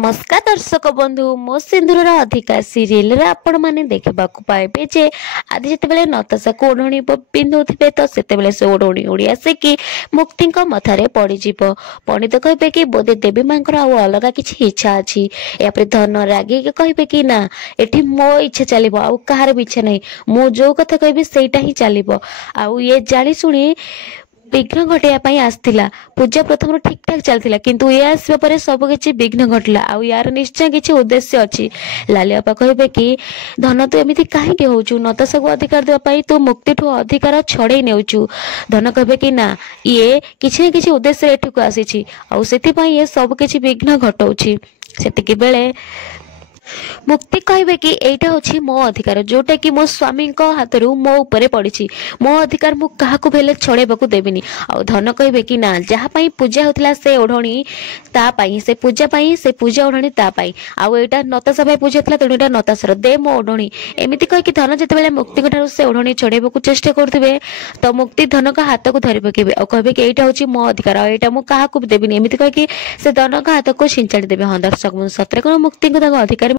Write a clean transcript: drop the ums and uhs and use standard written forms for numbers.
नमस्कार दर्शक बंधु मो सिंधुर अधिकार सीरियल रे आपण माने देखा पाइबे जे आदि जिते नताशा को ओढ़णी पिंधुवे तो से से ओढ़णी उड़ी आसे कि मुक्ति मथारे पड़ीज पंडित कहे कि बोधे देवी माँ अलग किसी इच्छा अच्छी या धन रागे कहे कि ना एठी मो इच्छा चलो आउ कहार भी इच्छा नहीं मु जो कथा कहबी सेटा ही चलो आउ ये जानी शुणी विघ्न घटाई आसला पूजा प्रथम ठीक ठाक चलता किंतु ये आसवा पर सब किसी विघ्न घटला आउ यार निश्चय किसी उद्देश्य अच्छी लाली बापा कहे कि धन तू एमती कहीं होचु नताशा को अधिकार देवाई तू मुक्ति ठू अधिकार छड़े नेउचु धन कहे कि ना ये किसी न किसी उद्देश्य एठू को आसी आउ से ये सब किसी विघ्न घटाऊँ से बेले मुक्ति कहे कि एटा हूँ मो अधिकार जोटा कि मो स्वामी हाथ मो उपरे पड़ी मो अधिकार मु क्या छड़ेबा देविनी आ धन कहे कि ना जहाँपाई पूजा होता से ओढ़णी तापाई से पूजा ओढ़णी तापाई आउ एटा नताशा भाई पूजा था तेणु यहाँ नताशार दे मो ओढ़णी एमती कहीकि धन जिते मुक्ति ठार से ओढ़णी छड़ेबा चेष्टा करुवे तो मुक्ति धन का हाथ को धरी पकेबे और कहे कि एटा हूँ मो अधिकार आईटा मुझे क्या देविनी एमती कहीकि से धन का हाथ को छिंचाड़ी देवे। हाँ दर्शक सतरे कौन मुक्ति अधिकार